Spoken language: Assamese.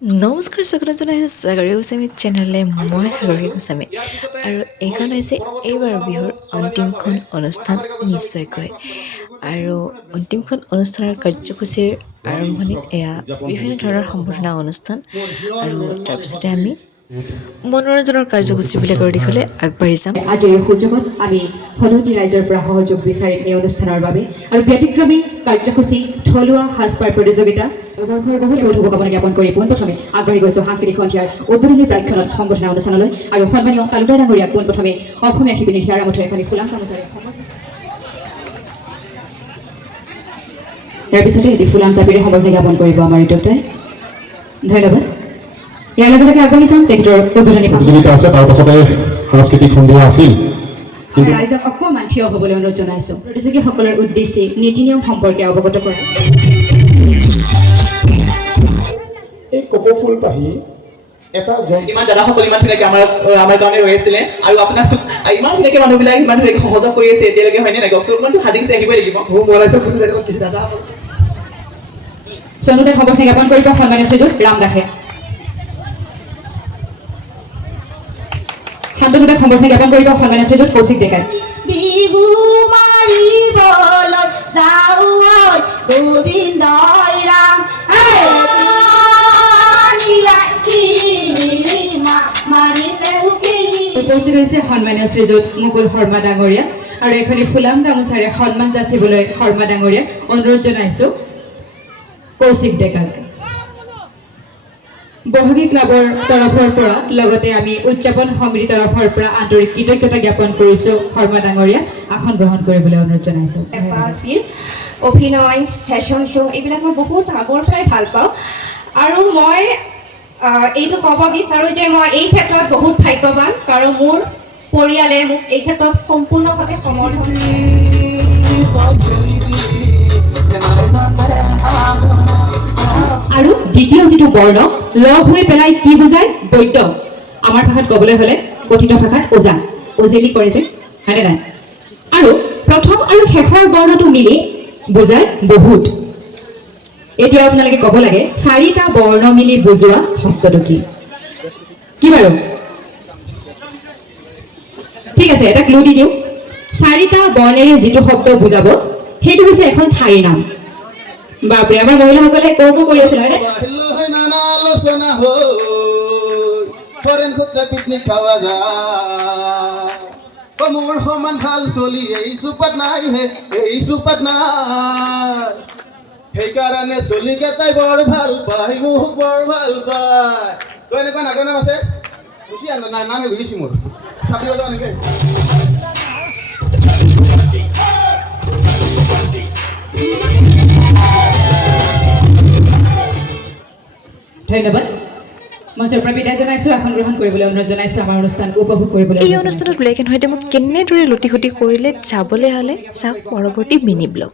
নমস্কাৰ সকলোকে জনাইছোঁ সাগৰী গোস্বামী চেনেললৈ মই সাগৰী গোস্বামী আৰু এইখন হৈছে এইবাৰ বিহুৰ অন্তিমখন অনুষ্ঠান নিশ্চয়কৈ আৰু অন্তিমখন অনুষ্ঠানৰ কাৰ্যসূচীৰ আৰম্ভণিত এয়া বিভিন্ন ধৰণৰ সম্বৰ্ধনা অনুষ্ঠান আৰু তাৰপিছতে আমি মনোৰঞ্জনৰ কাৰ্যসূচীবিলাকৰ দিশলৈ আগবাঢ়ি যাম। আজিৰ এই সুযোগত আমি হলুতি ৰাইজৰ পৰা সহযোগ বিচাৰিম এই অনুষ্ঠানৰ বাবে আৰু ব্যতিক্ৰমী কাৰ্যসূচী থলুৱা সাজপাৰ প্ৰতিযোগিতা বহুত শুভকামনা জ্ঞাপন কৰি পোনপ্ৰথমে আগবাঢ়ি গৈছোঁ সাংস্কৃতিক সন্ধিয়াৰ উদ্বোধনী প্ৰাক্ষণত সম্বৰ্ধনা অনুষ্ঠানলৈ আৰু সন্মানীয় তালুকদাৰ ডাঙৰীয়াক পোনপ্ৰথমে অসমীয়া শিপিনী হিয়াৰ আমঠুৰে এখনি ফুলাম গামোচাৰে ইয়াৰ পিছতে এটি ফুলাম চাপিৰে সম্বৰ্ধনা জ্ঞাপন কৰিব আমাৰ ইউটিউবতে ধন্যবাদ। ইয়াৰ লগে লগে আগবাঢ়ি যাম তেখেতৰ উদ্বোধনী প্ৰতিযোগিতা আছে তাৰ পাছতে সাংস্কৃতিক সন্ধিয়া আছিল। ৰাইজক অকণমান থিয় হ'বলৈ অনুৰোধ জনাইছোঁ প্ৰতিযোগীসকলৰ উদ্দেশ্যে নীতি নিয়ম সম্পৰ্কে অৱগত কৰে। এই কপৌ ফুল পাহি এটা ইমান দাদাসকল ইমান ধুনীয়াকৈ আমাৰ কাৰণে ৰৈ আছিলে আৰু আপোনাক ইমান ধুনীয়াকৈ মানুহবিলাক ইমান ধুনীয়াকৈ সহযোগ কৰি আছে এতিয়ালৈকে হয়নে নাই কওকচোন অকণমানতো সাজিছে আহিবই লাগিব চনুতে সম্বৰ্ধনা জ্ঞাপন কৰিব সন্মানীয় শ্ৰীযুত ৰাম দাসে শান্তনুতে সম্বৰ্ধনা জ্ঞাপন কৰিব সন্মানীয় শ্ৰীযুত কৌশিক ডেকাই বিহু মাৰিবলৈ যাওঁ গোবিন্দই ৰাম উপস্থিত হৈছে সন্মানীয় শ্ৰীযুত মুকুল শৰ্মা ডাঙৰীয়া আৰু এখনি ফুলাম গামোচাৰে সন্মান যাচিবলৈ শৰ্মা ডাঙৰীয়াক অনুৰোধ জনাইছোঁ কৌশিক ডেকাক। বহাগী ক্লাবৰ তৰফৰ পৰা লগতে আমি উদযাপন সমিতিৰ তৰফৰ পৰা আন্তৰিক কৃতজ্ঞতা জ্ঞাপন কৰিছোঁ শৰ্মা ডাঙৰীয়াক আসন গ্ৰহণ কৰিবলৈ অনুৰোধ জনাইছোঁ। অভিনয় ফেশ্বন শ্ব' এইবিলাক মই বহুত আগৰ পৰাই ভাল পাওঁ আৰু মই এইটো ক'ব বিচাৰোঁ যে মই এই ক্ষেত্ৰত বহুত ভাগ্যৱান কাৰণ মোৰ পৰিয়ালে মোক এই ক্ষেত্ৰত সম্পূৰ্ণভাৱে সমৰ্থন আৰু দ্বিতীয় যিটো বৰ্ণ লগ হৈ পেলাই কি বুজায় বৈদ্য আমাৰ ভাষাত ক'বলৈ হ'লে কথিত ভাষাত ওজা ওজেলি কৰে যে হয়নে নাই আৰু প্ৰথম আৰু শেষৰ বৰ্ণটো মিলি বুজায় বহুত। এতিয়া আপোনালোকে ক'ব লাগে চাৰিটা বৰ্ণ মিলি বুজোৱা শব্দটো কি কি বাৰু ঠিক আছে এটা ক্লু দি দিওঁ চাৰিটা বৰ্ণেৰে যিটো শব্দ বুজাব সেইটো হৈছে এখন ঠাইৰ নাম। বাপৰে আমাৰ মহিলাসকলে ক কৰি আছিল পিকনিক খাওয়া যায় মোৰ সমান ভাল চলি এই চুপাত নাই এই চুপাত নাই সেইকাৰণে চলিকেইটাই বৰ ভাল পায় মোক বৰ ভাল পায় তই এনেকুৱা নাগৰ নাম আছে বুজি নামে বুজিছো মোৰ চাবি যাব এনেকে ধন্যবাদ। মঞ্চৰ পৰা বিদায় জনাইছোঁ আসন গ্ৰহণ কৰিবলৈ অনুৰোধ জনাইছোঁ আমাৰ অনুষ্ঠানক উপভোগ কৰিবলৈ। এই অনুষ্ঠানত ব্লেক এণ্ড হোৱাইটে মোক কেনেদৰে লুটি খুটি কৰিলে চাবলৈ হ'লে চাওক পৰৱৰ্তী মিনি ব্লগ।